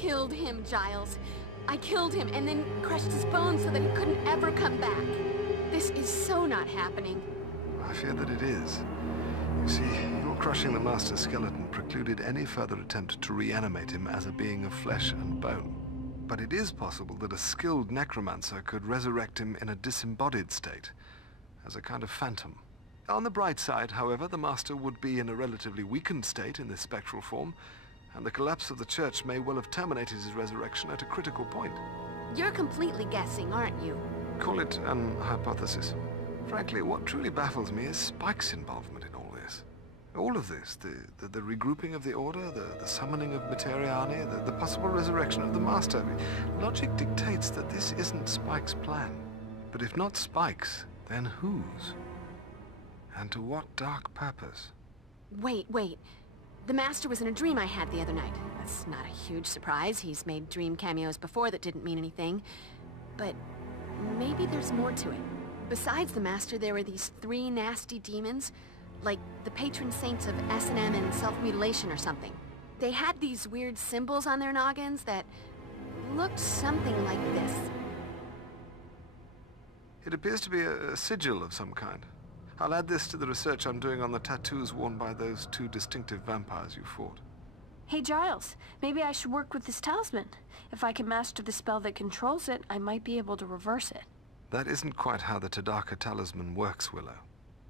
killed him, Giles. I killed him and then crushed his bones so that he couldn't ever come back. This is so not happening. I fear that it is. You see, your crushing the Master's skeleton precluded any further attempt to reanimate him as a being of flesh and bone. But it is possible that a skilled necromancer could resurrect him in a disembodied state, as a kind of phantom. On the bright side, however, the Master would be in a relatively weakened state in this spectral form, and the collapse of the Church may well have terminated his resurrection at a critical point. You're completely guessing, aren't you? Call it an hypothesis. Frankly, what truly baffles me is Spike's involvement in all this. All of this, the regrouping of the Order, the summoning of Materiani, the possible resurrection of the Master. Logic dictates that this isn't Spike's plan. But if not Spike's, then whose? And to what dark purpose? Wait. The Master was in a dream I had the other night. That's not a huge surprise. He's made dream cameos before that didn't mean anything. But maybe there's more to it. Besides the Master, there were these 3 nasty demons, like the patron saints of S&M and self-mutilation or something. They had these weird symbols on their noggins that looked something like this. It appears to be a sigil of some kind. I'll add this to the research I'm doing on the tattoos worn by those 2 distinctive vampires you fought. Hey, Giles, maybe I should work with this talisman. If I can master the spell that controls it, I might be able to reverse it. That isn't quite how the Tadaka talisman works, Willow.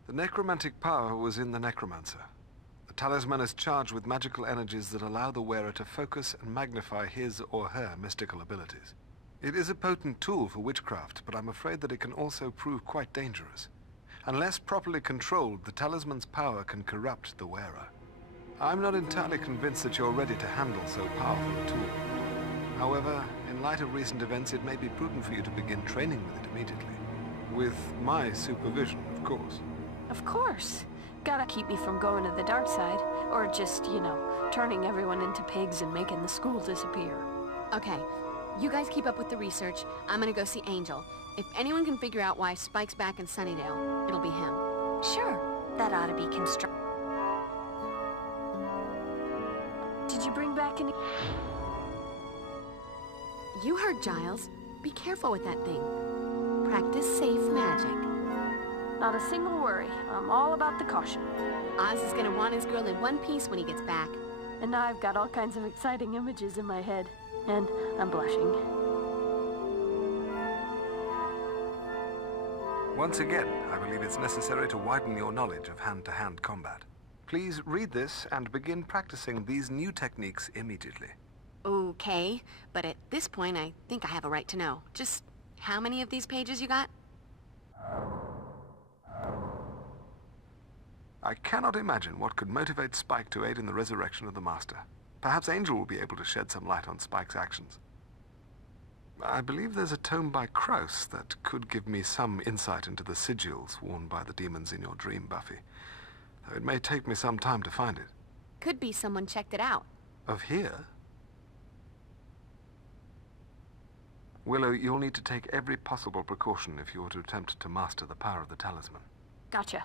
The necromantic power was in the necromancer. The talisman is charged with magical energies that allow the wearer to focus and magnify his or her mystical abilities. It is a potent tool for witchcraft, but I'm afraid that it can also prove quite dangerous. Unless properly controlled, the talisman's power can corrupt the wearer. I'm not entirely convinced that you're ready to handle so powerful a tool. However, in light of recent events, it may be prudent for you to begin training with it immediately. With my supervision, of course. Of course. Gotta keep me from going to the dark side, or just, turning everyone into pigs and making the school disappear. Okay, you guys keep up with the research. I'm gonna go see Angel. If anyone can figure out why Spike's back in Sunnydale, it'll be him. Sure, that ought to be Did you bring back any... You heard Giles. Be careful with that thing. Practice safe magic. Not a single worry. I'm all about the caution. Oz is gonna want his girl in one piece when he gets back. And now I've got all kinds of exciting images in my head. And I'm blushing. Once again, I believe it's necessary to widen your knowledge of hand-to-hand combat. Please read this and begin practicing these new techniques immediately. Okay, but at this point, I think I have a right to know. Just how many of these pages you got? I cannot imagine what could motivate Spike to aid in the resurrection of the Master. Perhaps Angel will be able to shed some light on Spike's actions. I believe there's a tome by Kraus that could give me some insight into the sigils worn by the demons in your dream, Buffy. Though it may take me some time to find it. Could be someone checked it out. Of here? Willow, you'll need to take every possible precaution if you were to attempt to master the power of the talisman. Gotcha.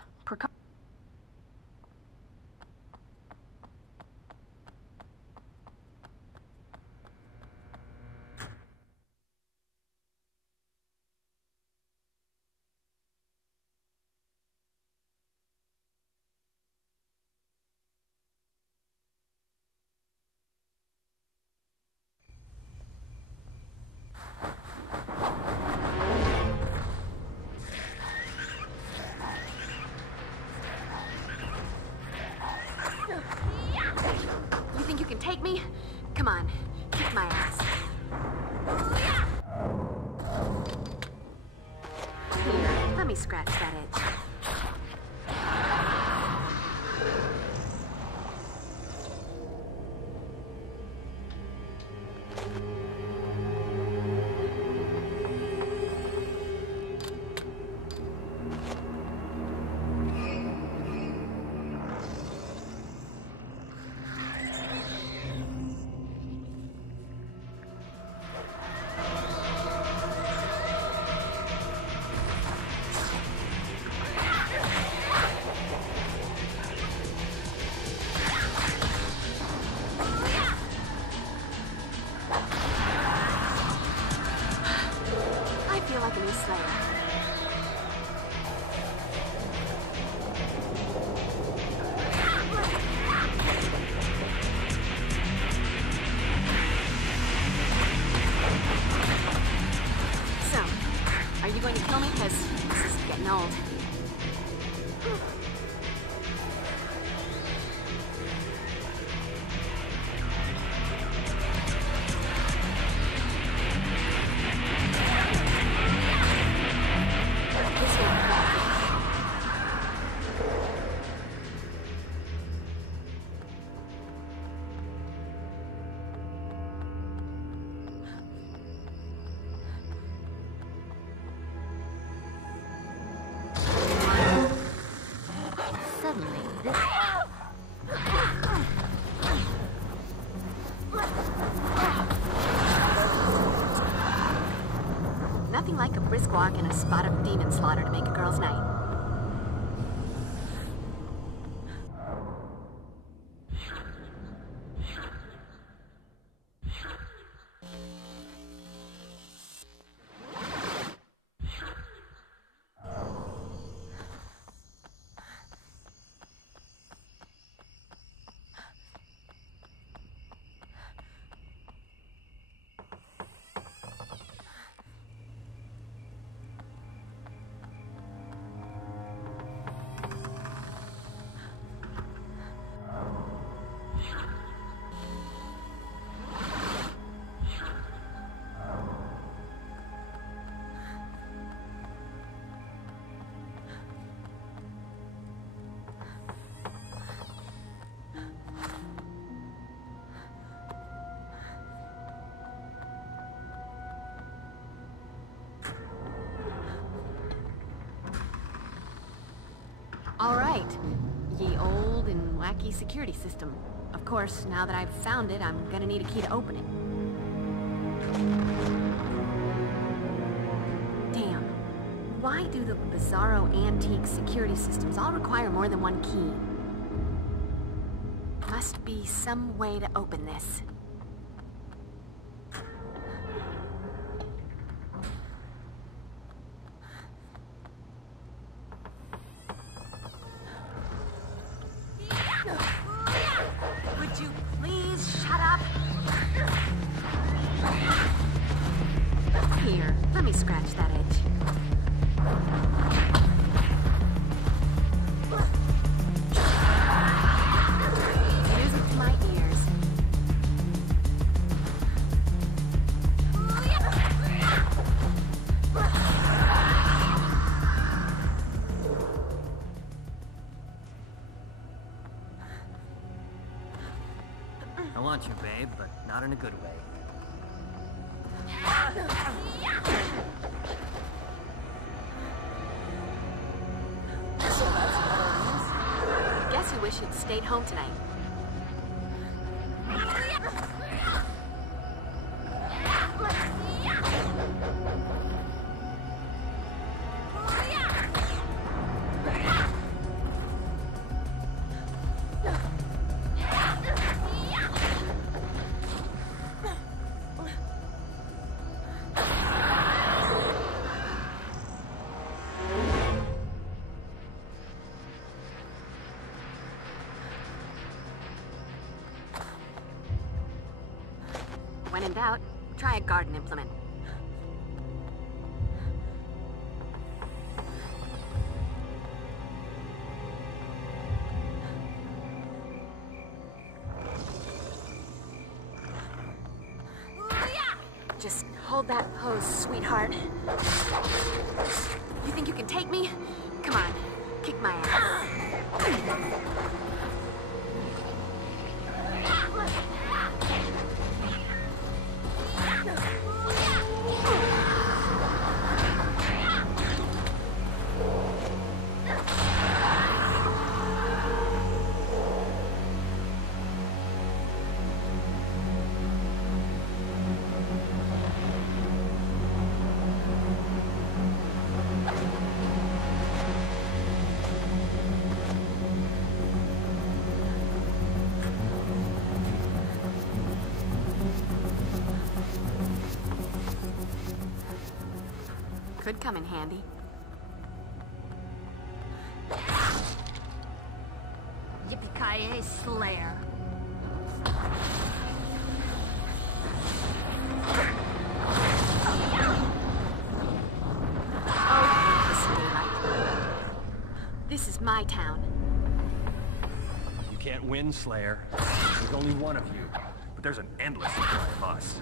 Take me? Come on, kick my ass. Here, let me scratch that itch. enemy slayer. So, are you going to kill me? Because this is getting old. Nothing like a brisk walk and a spot of demon slaughter to make a girl's night. All right, ye old and wacky security system. Of course, now that I've found it, I'm gonna need a key to open it. Damn. Why do the bizarro antique security systems all require more than one key? Must be some way to open this. Would you please shut up? Here, let me scratch that itch. Music to my ears. I want you, babe, but not in a good way. Guess you wish you'd stayed home tonight. When in doubt, try a garden implement. Just hold that pose, sweetheart. You think you can take me? Come on, kick my ass. Could come in handy. Yippee-ki-yay, Slayer. This is my town. You can't win, Slayer. There's only one of you, but there's an endless supply of us.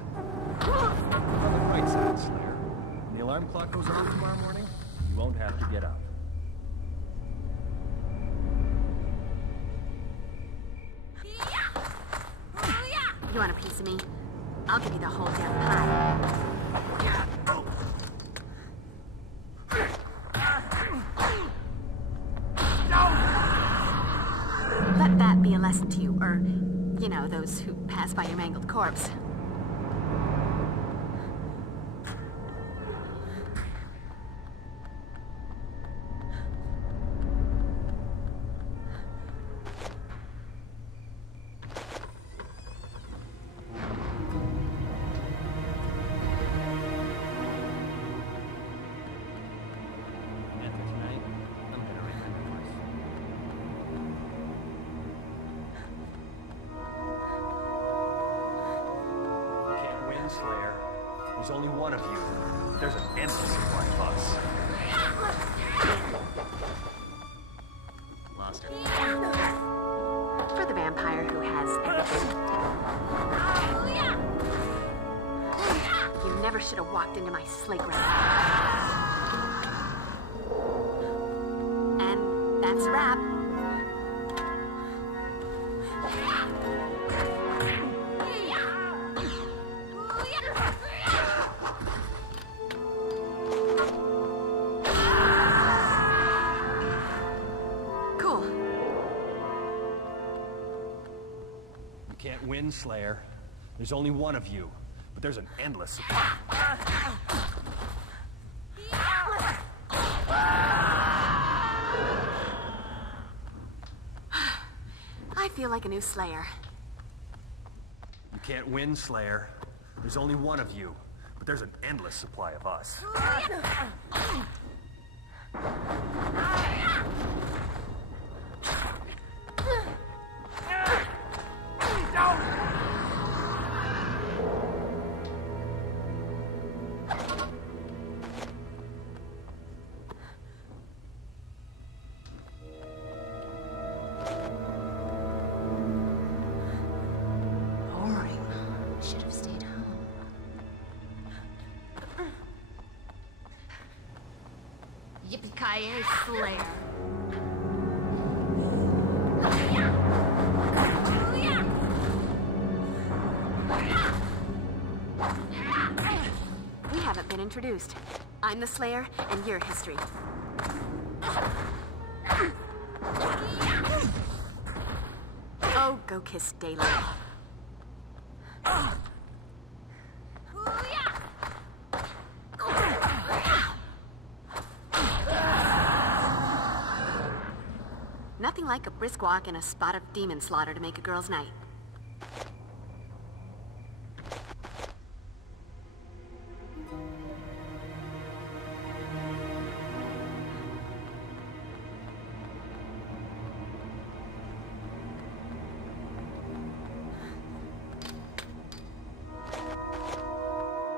On the bright side, Slayer, when the alarm clock goes off tomorrow morning, you won't have to get up. You want a piece of me? I'll give you the whole damn pie. Let that be a lesson to you, or, you know, those who pass by your mangled corpse. Slayer. There's only one of you. There's an endless supply of us. Lost her. For the vampire who has everything. You never should have walked into my slate room. And that's a wrap. Can't win, Slayer. There's only one of you, but there's an endless supply. I feel like a new Slayer. You can't win, Slayer. There's only one of you, but there's an endless supply of us. Yippee-ki-yay, Slayer. We haven't been introduced. I'm the Slayer, and you're history. Oh, go kiss daylight. Nothing like a brisk walk and a spot of demon slaughter to make a girl's night.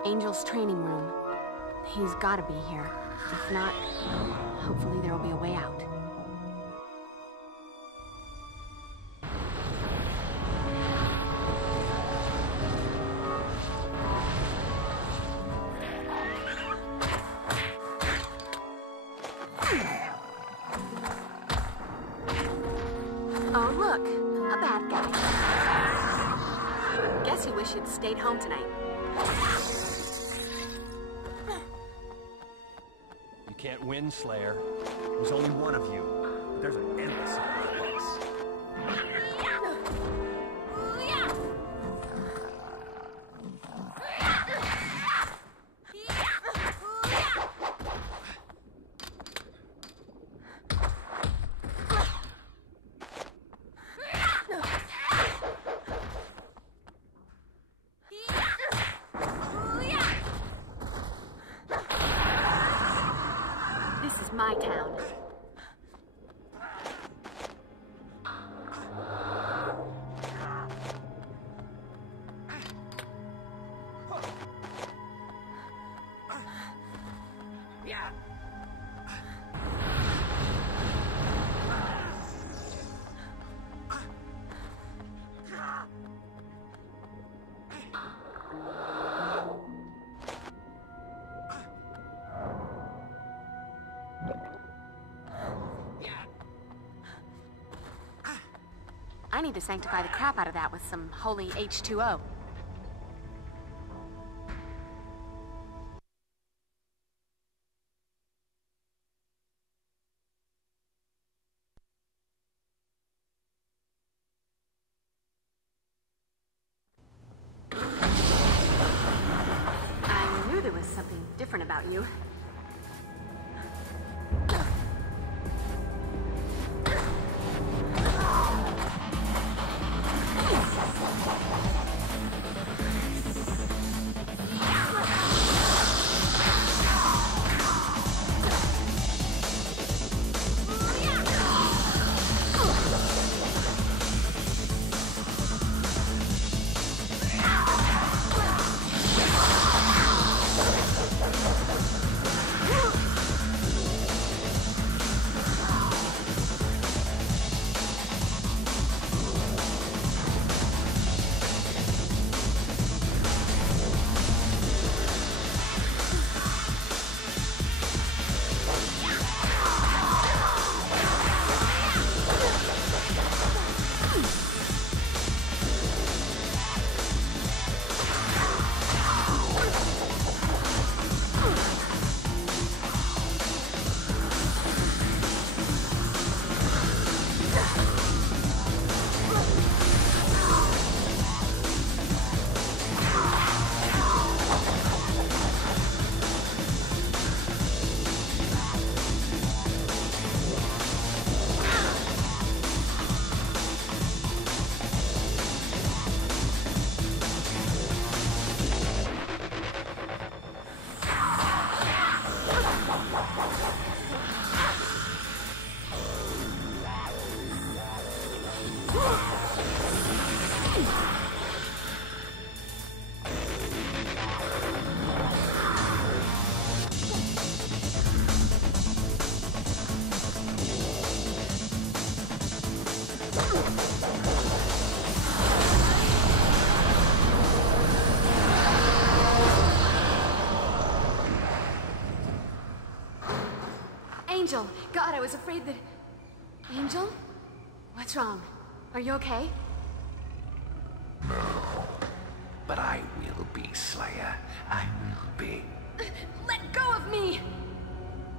Angel's training room. He's gotta be here. If not, hopefully there'll be a way out. Oh, look, a bad guy. Guess you wish you'd stayed home tonight. You can't win, Slayer. There's only one of you, but there's an endless supply of us. my town. I need to sanctify the crap out of that with some holy H2O. I knew there was something different about you. Angel! God, I was afraid that... Angel? What's wrong? Are you okay? No. But I will be, Slayer. I will be. Let go of me!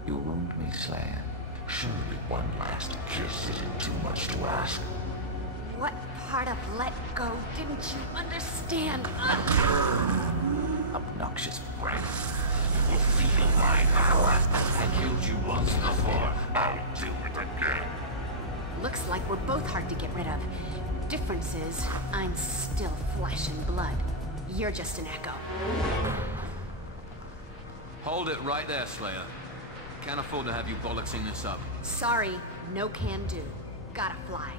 You wound me, Slayer. Surely one last kiss isn't too much to ask. What part of let go didn't you understand? Obnoxious brat. You feel my power. I killed you once before. I'll do it again. Looks like we're both hard to get rid of. Difference is, I'm still flesh and blood. You're just an echo. Hold it right there, Slayer. Can't afford to have you bollocksing this up. Sorry, no can do. Gotta fly.